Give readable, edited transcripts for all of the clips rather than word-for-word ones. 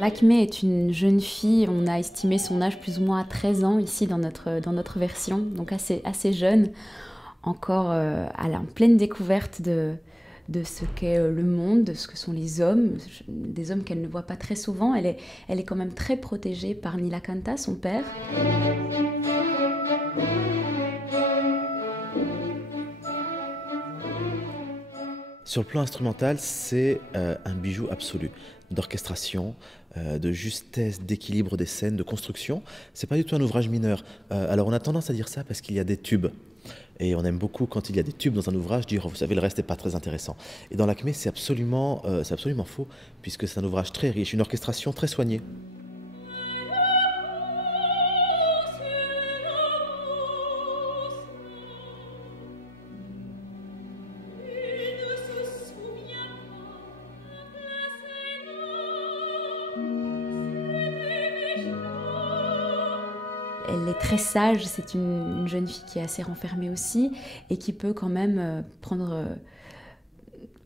Lakmé est une jeune fille, on a estimé son âge plus ou moins à 13 ans ici dans notre version, donc assez jeune, encore en pleine découverte de ce qu'est le monde, de ce que sont les hommes, des hommes qu'elle ne voit pas très souvent. Elle est quand même très protégée par Nilakanta, son père. Sur le plan instrumental, c'est un bijou absolu d'orchestration, de justesse, d'équilibre des scènes, de construction. C'est pas du tout un ouvrage mineur. Alors on a tendance à dire ça parce qu'il y a des tubes. Et on aime beaucoup quand il y a des tubes dans un ouvrage dire oh, vous savez le reste n'est pas très intéressant. Et dans Lakmé c'est absolument faux puisque c'est un ouvrage très riche, une orchestration très soignée. Elle est très sage, c'est une jeune fille qui est assez renfermée aussi et qui peut quand même prendre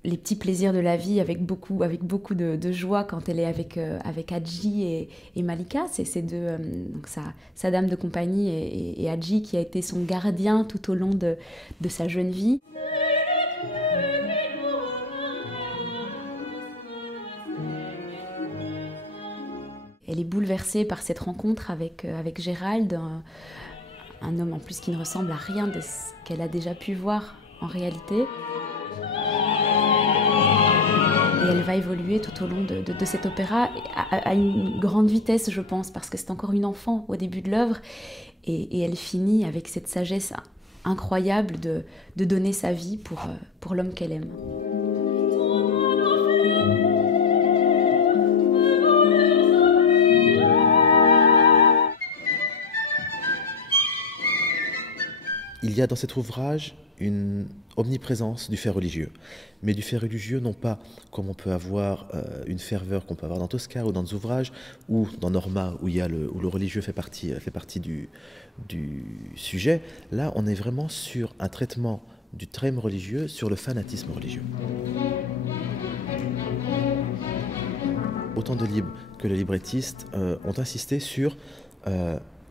les petits plaisirs de la vie avec beaucoup de joie quand elle est avec Hadji et Malika. C'est ces deux, donc sa dame de compagnie et Hadji qui a été son gardien tout au long de sa jeune vie. Elle est bouleversée par cette rencontre avec Gérald, un homme en plus qui ne ressemble à rien de ce qu'elle a déjà pu voir en réalité. Et elle va évoluer tout au long de cet opéra à une grande vitesse, je pense, parce que c'est encore une enfant au début de l'œuvre. Et elle finit avec cette sagesse incroyable de donner sa vie pour l'homme qu'elle aime. Il y a dans cet ouvrage une omniprésence du fait religieux, mais du fait religieux non pas comme on peut avoir une ferveur qu'on peut avoir dans Tosca ou dans des ouvrages, ou dans Norma où le religieux fait partie du sujet. Là, on est vraiment sur un traitement du thème religieux, sur le fanatisme religieux. Autant de libres que le librettiste ont insisté sur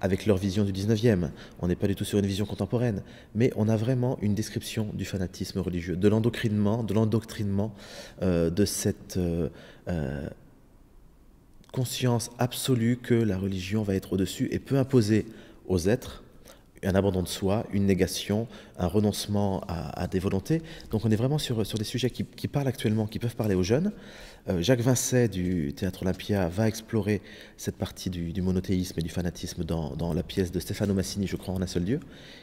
avec leur vision du 19e. On n'est pas du tout sur une vision contemporaine, mais on a vraiment une description du fanatisme religieux, de l'endoctrinement, de cette conscience absolue que la religion va être au-dessus et peut imposer aux êtres un abandon de soi, une négation, un renoncement à des volontés. Donc on est vraiment sur des sujets qui parlent actuellement, qui peuvent parler aux jeunes. Jacques Vincey du Théâtre Olympia va explorer cette partie du monothéisme et du fanatisme dans la pièce de Stefano Massini, je crois, En un seul Dieu,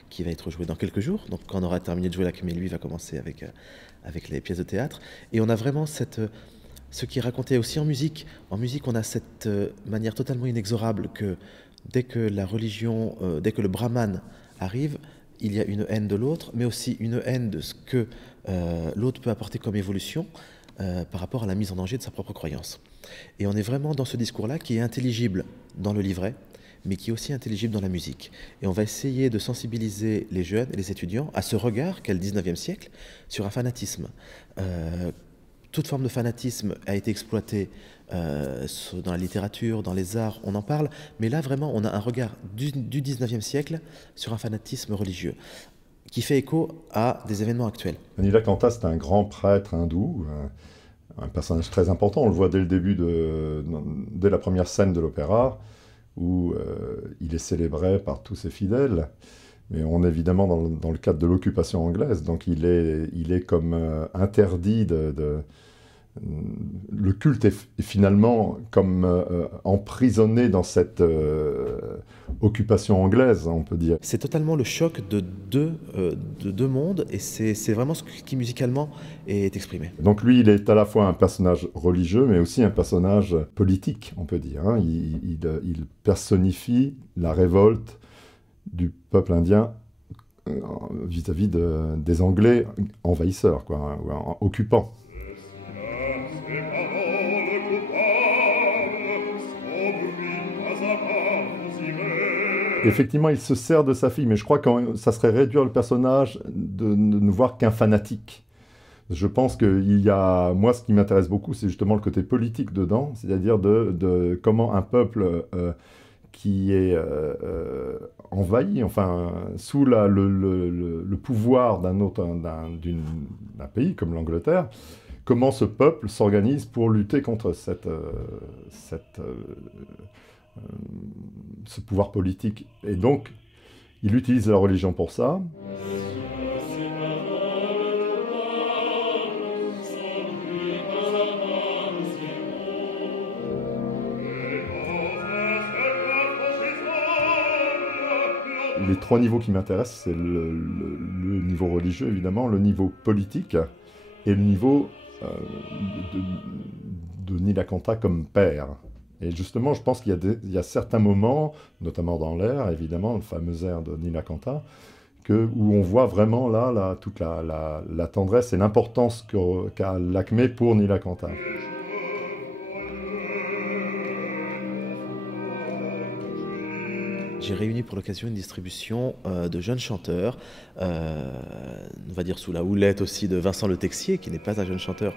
qui va être jouée dans quelques jours. Donc quand on aura terminé de jouer Lakmé, lui va commencer avec les pièces de théâtre. Et on a vraiment ce qui est raconté aussi en musique. En musique, on a cette manière totalement inexorable que dès que la religion, dès que le brahman arrive, il y a une haine de l'autre, mais aussi une haine de ce que l'autre peut apporter comme évolution par rapport à la mise en danger de sa propre croyance. Et on est vraiment dans ce discours-là qui est intelligible dans le livret, mais qui est aussi intelligible dans la musique. Et on va essayer de sensibiliser les jeunes et les étudiants à ce regard qu'est le 19e siècle sur un fanatisme. Toute forme de fanatisme a été exploitée dans la littérature, dans les arts, on en parle, mais là vraiment on a un regard du 19e siècle sur un fanatisme religieux qui fait écho à des événements actuels. Nilakanta, c'est un grand prêtre hindou, un personnage très important, on le voit dès le début, dès la première scène de l'opéra, où il est célébré par tous ses fidèles. Mais on est évidemment dans le cadre de l'occupation anglaise, donc il est comme interdit le culte est finalement comme emprisonné dans cette occupation anglaise, on peut dire. C'est totalement le choc de deux mondes, et c'est vraiment ce qui musicalement est exprimé. Donc lui, il est à la fois un personnage religieux, mais aussi un personnage politique, on peut dire. Hein. Il personnifie la révolte du peuple indien vis-à-vis des Anglais envahisseurs, quoi, ou occupants. Effectivement, il se sert de sa fille, mais je crois que ça serait réduire le personnage de ne voir qu'un fanatique. Je pense qu'il y a... Moi, ce qui m'intéresse beaucoup, c'est justement le côté politique dedans, c'est-à-dire de comment un peuple qui est envahi, enfin, sous le pouvoir d'un pays comme l'Angleterre, comment ce peuple s'organise pour lutter contre ce pouvoir politique. Et donc, il utilise la religion pour ça. Les trois niveaux qui m'intéressent, c'est le niveau religieux, évidemment, le niveau politique et le niveau de Nilakanta comme père. Et justement, je pense qu'il y a certains moments, notamment dans l'air, évidemment, le fameux air de Nilakanta, où on voit vraiment là toute la tendresse et l'importance qu'a Lakmé pour Nilakanta. J'ai réuni pour l'occasion une distribution de jeunes chanteurs, on va dire sous la houlette aussi de Vincent Le Texier, qui n'est pas un jeune chanteur,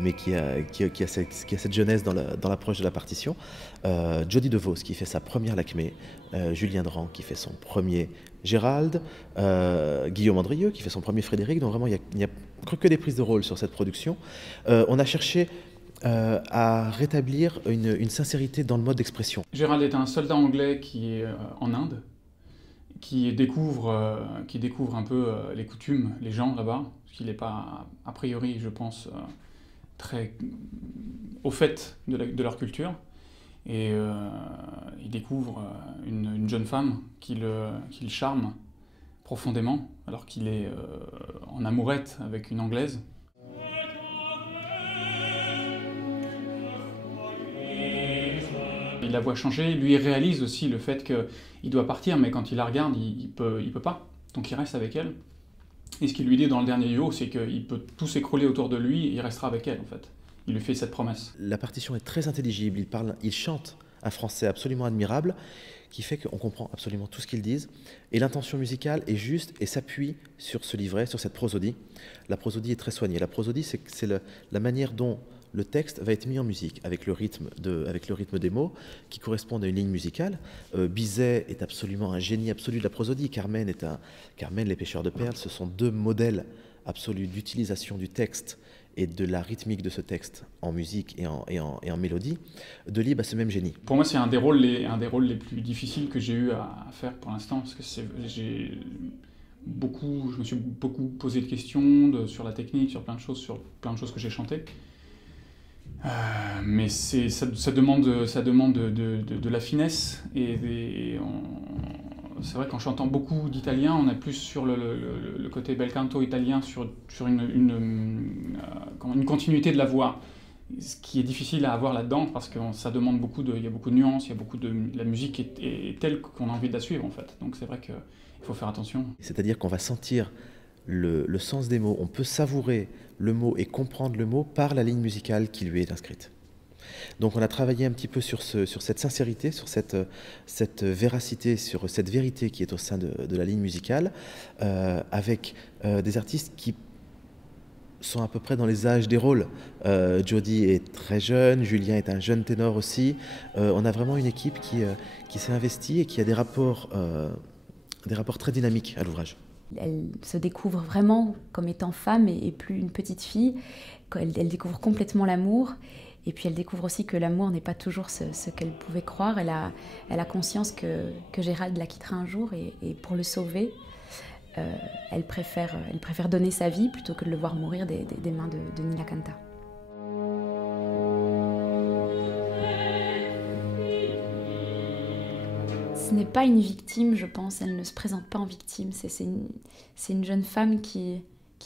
mais qui a cette jeunesse dans l'approche de la partition. Jody DeVos qui fait sa première Lakmé, Julien Dran qui fait son premier Gérald, Guillaume Andrieux qui fait son premier Frédéric. Donc vraiment, il n'y a que des prises de rôle sur cette production. On a cherché à rétablir une sincérité dans le mode d'expression. Gérald est un soldat anglais qui est en Inde, qui découvre un peu les coutumes, les gens là-bas, parce qu'il n'est pas, a priori, je pense, très au fait de leur culture. Et il découvre une jeune femme qui le charme profondément, alors qu'il est en amourette avec une Anglaise. Il la voit changer, lui il réalise aussi le fait qu'il doit partir, mais quand il la regarde, il peut pas. Donc il reste avec elle. Et ce qu'il lui dit dans le dernier duo, c'est qu'il peut tout s'écrouler autour de lui et il restera avec elle en fait. Il lui fait cette promesse. La partition est très intelligible, il chante un français absolument admirable, qui fait qu'on comprend absolument tout ce qu'ils disent. Et l'intention musicale est juste et s'appuie sur ce livret, sur cette prosodie. La prosodie est très soignée. La prosodie, c'est la manière dont le texte va être mis en musique, avec le rythme des mots qui correspondent à une ligne musicale. Bizet est absolument un génie absolu de la prosodie. Carmen, Les Pêcheurs de Perles, ce sont deux modèles absolus d'utilisation du texte et de la rythmique de ce texte en musique et en mélodie. Delibes a ce même génie. Pour moi, c'est un des rôles les plus difficiles que j'ai eu à faire pour l'instant, parce que je me suis beaucoup posé de questions sur la technique, sur plein de choses que j'ai chantées. Mais ça demande de la finesse et c'est vrai qu'en chantant beaucoup d'italien, on est plus sur le côté bel canto italien, sur une continuité de la voix, ce qui est difficile à avoir là-dedans parce que ça demande il y a beaucoup de nuances, la musique est telle qu'on a envie de la suivre en fait. Donc c'est vrai qu'il faut faire attention. C'est-à-dire qu'on va sentir le sens des mots, on peut savourer le mot et comprendre le mot par la ligne musicale qui lui est inscrite. Donc on a travaillé un petit peu sur cette sincérité, sur cette véracité, sur cette vérité qui est au sein de la ligne musicale, avec des artistes qui sont à peu près dans les âges des rôles. Jody est très jeune, Julien est un jeune ténor aussi. On a vraiment une équipe qui s'est investie et qui a des rapports très dynamiques à l'ouvrage. Elle se découvre vraiment comme étant femme et plus une petite fille. Elle découvre complètement l'amour. Et puis elle découvre aussi que l'amour n'est pas toujours ce qu'elle pouvait croire. Elle a conscience que Gérald la quittera un jour et pour le sauver, elle préfère donner sa vie plutôt que de le voir mourir des mains de Nilakanta. Ce n'est pas une victime, je pense, elle ne se présente pas en victime. C'est une jeune femme qui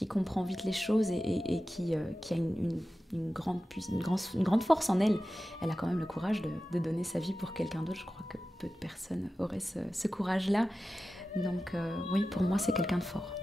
comprend vite les choses et qui a une grande force en elle. Elle a quand même le courage de donner sa vie pour quelqu'un d'autre. Je crois que peu de personnes auraient ce courage-là. Donc oui, pour moi, c'est quelqu'un de fort.